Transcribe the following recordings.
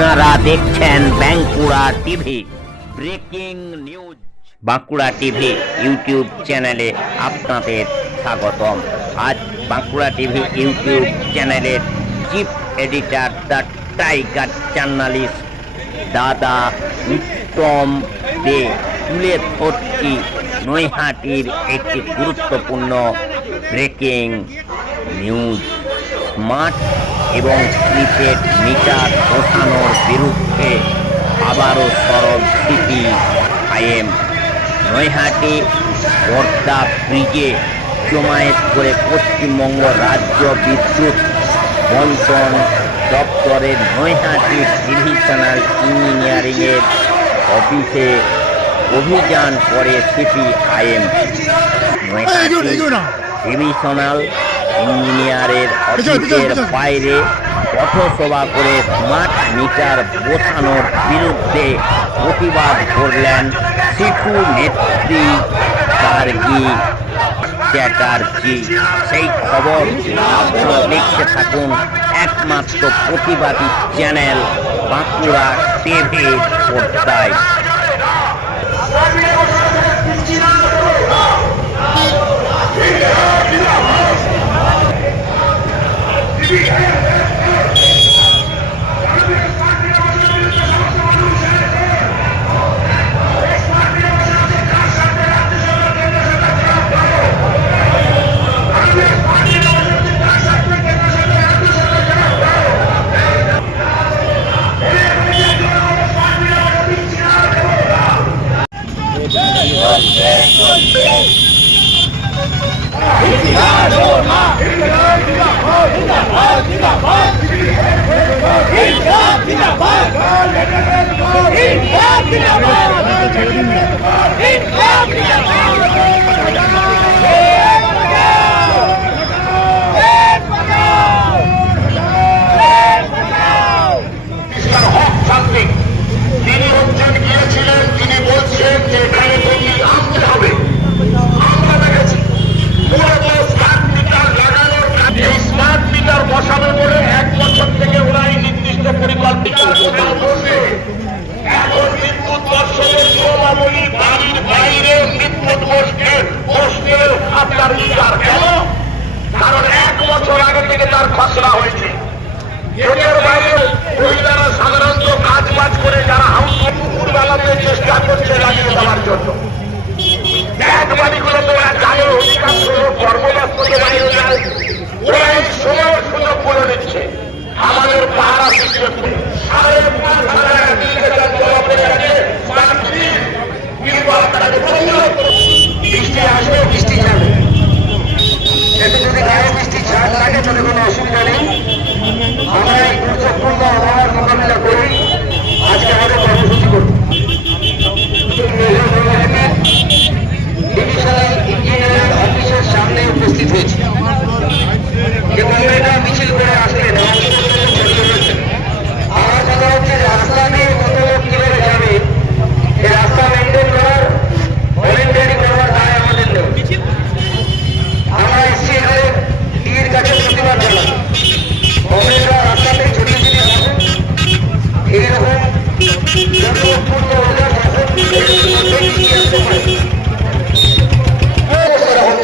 আপনারা দেখছেন Bankura TV breaking news. Bankura TV YouTube চ্যানেলে আপনাদের স্বাগতম। আজ বাঁকুড়া টিভি ইউটিউব চ্যানেলের chief editor the tiger journalist দাদা উত্তম দে তুলে ধরছি নৈহাটির একটি গুরুত্বপূর্ণ ব্রেকিং নিউজ। স্মার্ট এবং প্রিপেড মিটার বসানোর বিরুদ্ধে আবারও সরব সিপিআইএম। নৈহাটি পর্দা ব্রিজে জমায়েত করে পশ্চিমবঙ্গ রাজ্য বিদ্যুৎ বণ্টন দপ্তরের নৈহাটি ডিভিশনাল ইঞ্জিনিয়ারিংয়ের অফিসে অভিযান করে সিপিআইএম। নৈহাটি ডিভিশনাল ইঞ্জিনিয়ারের অফিসের বাইরে পথসভা করে স্মার্ট মিটার বসানোর বিরুদ্ধে প্রতিবাদ করলেন শিশু নেত্রী গার্গী চ্যাটার্জি। সেই খবর আপনারা দেখতে থাকুন একমাত্র প্রতিবাদী চ্যানেল বাঁকুড়া টিভির পর্দায়। কারণ 1 বছর আগে থেকে তার খসড়া হয়েছে। গেটের বাইরে মহিলারা সাধারণত কাজ বাজ করে যারা হাউস বেলাতে চেষ্টা করছে লাগিয়ে দেওয়ার জন্য। ব্যাগ বাড়িগুলো তো ওরা জানে অধিকাংশ কর্মব্যস্ত বাইরে যায়, ওরা এই সময়ের সুযোগ করে নিচ্ছে আমাদের পাহারা সিস্টেম করে। বৃষ্টি আসবে, বৃষ্টি যাবে, এতে যদি গায়ে বৃষ্টি ঝাড় লাগে তাহলে কোনো অসুবিধা নেই। আমরা এই গুরুত্বপূর্ণ আবহাওয়ার মোকাবিলা করি আজকে আমাদের কর্মসূচি করব। ডিভিশনাল ইঞ্জিনিয়ারিং অফিসের সামনে উপস্থিত হয়েছে এবং এটা মিছিল করে আসলেন। আমার কথা হচ্ছে রাস্তা নিয়ে কত লোক কিভাবে যাবে, এই রাস্তা মেনটেন করার ভলেন্টারি করার দায় আমাদের নেই। আমরা এসছি এখানে টিভির কাছে প্রতিবাদ জানাবো। কংগ্রেসরা রাস্তাতে ছড়িয়ে ছিটিয়ে থাকুন, এইরকম জনপূর্ণ অভিযান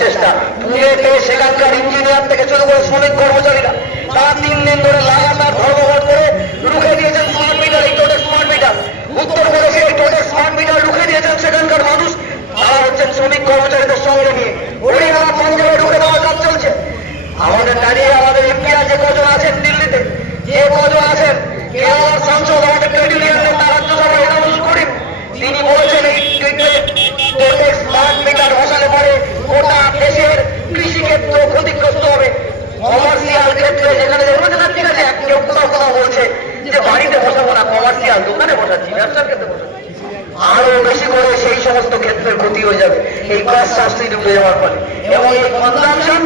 চেষ্টা পুনেতে সেখানকার ইঞ্জিনিয়ার থেকে শুরু করে শ্রমিক কর্মচারীরা তারা 3 দিন ধরে লাগাতার ধর্মঘট করে রুখে দিয়েছেন স্মার্ট মিটার, এই টোটাল স্মার্ট মিটার। উত্তরপ্রদেশে এই টোটাল স্মার্ট মিটার রুখে দিয়েছেন সেখানকার মানুষ, তারা হচ্ছেন শ্রমিক কর্মচারীদের সঙ্গে নিয়ে। হরিয়ানা পাঞ্জাবে ঢুকে দেওয়ার কাজ চলছে। আমাদের দাঁড়িয়ে আমাদের এমপিরা যে কজন আছেন দিল্লিতে, যে কজন আছেন কেরালার সাংসদ আমাদের ট্রেড ইউনিয়ন নেতা রাজ্যসভা এনামুল করিম, তিনি বলেছেন এই টোটাল স্মার্ট মিটার বসালে পরে গোটা দেশের কৃষি ক্ষেত্র ক্ষতিগ্রস্ত হবে। কমার্শিয়াল ক্ষেত্রে যেখানে ঠিক আছে, কেউ কোথাও কোথাও বলছে যে বাড়িতে বসাবো না, কমার্শিয়াল দোকানে বসাচ্ছি, ব্যবসার ক্ষেত্রে বসাচ্ছি, আরো বেশি করে সেই সমস্ত ক্ষেত্রের ক্ষতি হয়ে যাবে এই কস্ট সাবসিডি উঠে যাওয়ার ফলে। এবং এই কনজামশন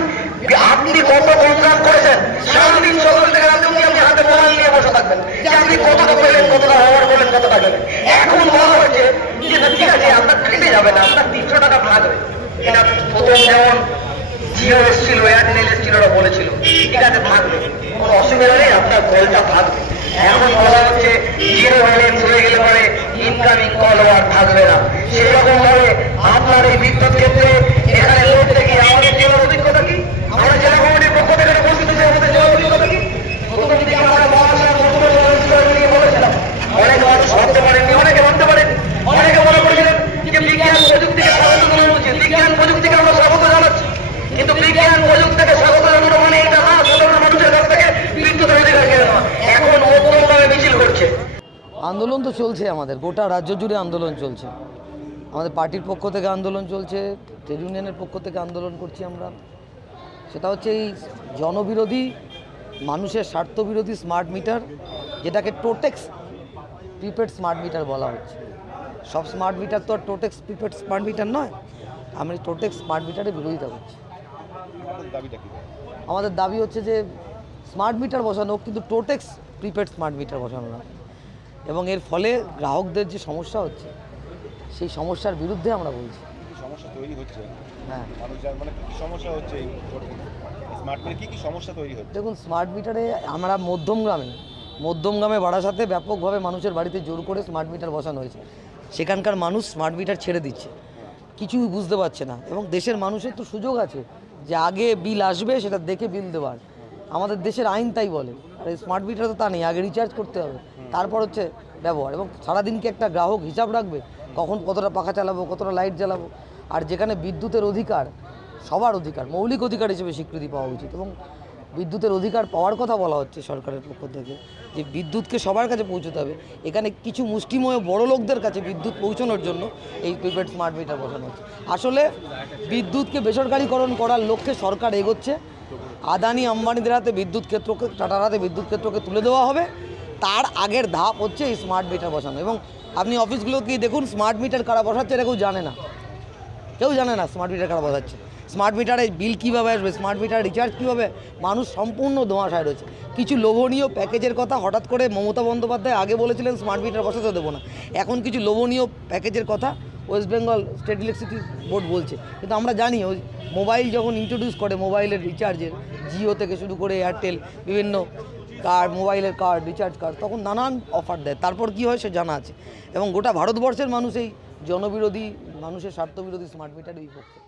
আপনি কত কনজাম করেছেন সারাদিন সকাল থেকে রাতে আপনি হাতে মোবাইল নিয়ে বসে থাকবেন যে আপনি কতটা পেলেন, কতটা ব্যবহার করলেন, কতটা গেলেন। এখন বলা হয়েছে যে ঠিক আছে আপনার কেটে যাবে না, আপনার 300 টাকা ভাগ হবে। এটা প্রথম যেমন জিও এসছিল, এয়ারটেল এসছিল, ওরা বলেছিল ঠিক আছে থাকবে, কোনো অসুবিধা নেই, আপনার কলটা থাকবে। এখন বলা হচ্ছে জিরো ব্যালেন্স হয়ে গেলে পরে ইনকামিং কল আর থাকবে না। সেই রকম ভাবে আপনার এই বিদ্যুৎ ক্ষেত্রে এখানে লড়তে গিয়ে আমাদের জেলার অভিজ্ঞতা কি, আমরা জেলা কমিটির পক্ষ থেকে উপস্থিত হয়েছি, আমাদের জেলার অভিজ্ঞতা কি, প্রথম দিকে আমরা মহাশয় নিয়ে বলেছিলাম, অনেক মানুষ ভাবতে পারেননি, অনেকে ভাবতে পারেন, অনেকে মনে করেছিলেন যে বিজ্ঞান প্রযুক্তিকে স্বাগত জানানো উচিত। বিজ্ঞান প্রযুক্তিকে আমরা স্বাগত জানাচ্ছি, কিন্তু বিজ্ঞান প্রযুক্তিকে স্বাগত জানানো মানে এটা না সাধারণ মানুষের কাছ থেকে বিদ্যুৎ অধিকার কেড়ে নেওয়া। এখন অত্যন্তভাবে মিছিল করছে। আন্দোলন তো চলছে, আমাদের গোটা রাজ্য জুড়ে আন্দোলন চলছে, আমাদের পার্টির পক্ষ থেকে আন্দোলন চলছে, ট্রেড ইউনিয়নের পক্ষ থেকে আন্দোলন করছি আমরা। সেটা হচ্ছে এই জনবিরোধী, মানুষের স্বার্থবিরোধী স্মার্ট মিটার, যেটাকে টোটেক্স প্রিপেড স্মার্ট মিটার বলা হচ্ছে। সব স্মার্ট মিটার তো আর টোটেক্স প্রিপেড স্মার্ট মিটার নয়। আমি টোটেক্স স্মার্ট মিটারের বিরোধিতা করছি। আমাদের দাবি হচ্ছে যে স্মার্ট মিটার বসানো হোক, কিন্তু টোটেক্স প্রিপেড স্মার্ট মিটার বসানো না। এবং এর ফলে গ্রাহকদের যে সমস্যা হচ্ছে, সেই সমস্যার বিরুদ্ধে আমরা বলছি। সমস্যা তৈরি হচ্ছে, হ্যাঁ, মানুষ মানে কি সমস্যা হচ্ছে এই স্মার্ট মিটারে, কি সমস্যা তৈরি হচ্ছে? দেখুন, স্মার্ট মিটারে আমরা মধ্যমগ্রামে বারাসাতে ব্যাপকভাবে মানুষের বাড়িতে জোর করে স্মার্ট মিটার বসানো হয়েছে। সেখানকার মানুষ স্মার্ট মিটার ছেড়ে দিচ্ছে, কিছুই বুঝতে পারছে না। এবং দেশের মানুষের তো সুযোগ আছে যে আগে বিল আসবে সেটা দেখে বিল দেওয়ার, আমাদের দেশের আইন তাই বলে। আর এই স্মার্ট মিটার তো তা নেই, আগে রিচার্জ করতে হবে, তারপর হচ্ছে ব্যবহার। এবং সারাদিনকে একটা গ্রাহক হিসাব রাখবে, কখন কতটা পাখা চালাবো, কতটা লাইট জ্বালাবো। আর যেখানে বিদ্যুতের অধিকার সবার অধিকার, মৌলিক অধিকার হিসেবে স্বীকৃতি পাওয়া উচিত, এবং বিদ্যুতের অধিকার পাওয়ার কথা বলা হচ্ছে সরকারের পক্ষ থেকে, যে বিদ্যুৎকে সবার কাছে পৌঁছতে হবে। এখানে কিছু মুষ্টিময় বড় লোকদের কাছে বিদ্যুৎ পৌঁছানোর জন্য এই প্রিপেড স্মার্ট মিটার বসানো হচ্ছে। আসলে বিদ্যুৎকে বেসরকারিকরণ করার লক্ষ্যে সরকার এগোচ্ছে। আদানি আম্বানিদের হাতে বিদ্যুৎ ক্ষেত্রকে, টাটার হাতে বিদ্যুৎ ক্ষেত্রকে তুলে দেওয়া হবে। তার আগের ধাপ হচ্ছে এই স্মার্ট মিটার বসানো। এবং আপনি অফিসগুলোকে দেখুন, স্মার্ট মিটার কারা বসাচ্ছে এটা কেউ জানে না, স্মার্ট মিটার কারা বসাচ্ছে, স্মার্ট মিটারে বিল কীভাবে আসবে, স্মার্ট মিটার রিচার্জ কীভাবে, মানুষ সম্পূর্ণ ধোঁয়াশায় রয়েছে। কিছু লোভনীয় প্যাকেজের কথা হঠাৎ করে মমতা বন্দ্যোপাধ্যায় আগে বলেছিলেন স্মার্ট মিটার বসাতে দেবো না, এখন কিছু লোভনীয় প্যাকেজের কথা West Bengal state electricity board বলছে। কিন্তু আমরা জানি ওই মোবাইল যখন ইন্ট্রোডিউস করে, মোবাইলের রিচার্জের, জিও থেকে শুরু করে এয়ারটেল, বিভিন্ন কার্ড, মোবাইলের কার্ড, রিচার্জ কার্ড, তখন নানান অফার দেয়। তারপর কি হয় সে জানা আছে। এবং গোটা ভারতবর্ষের মানুষ এই জনবিরোধী, মানুষের স্বার্থবিরোধী স্মার্ট মিটারের বিপক্ষে।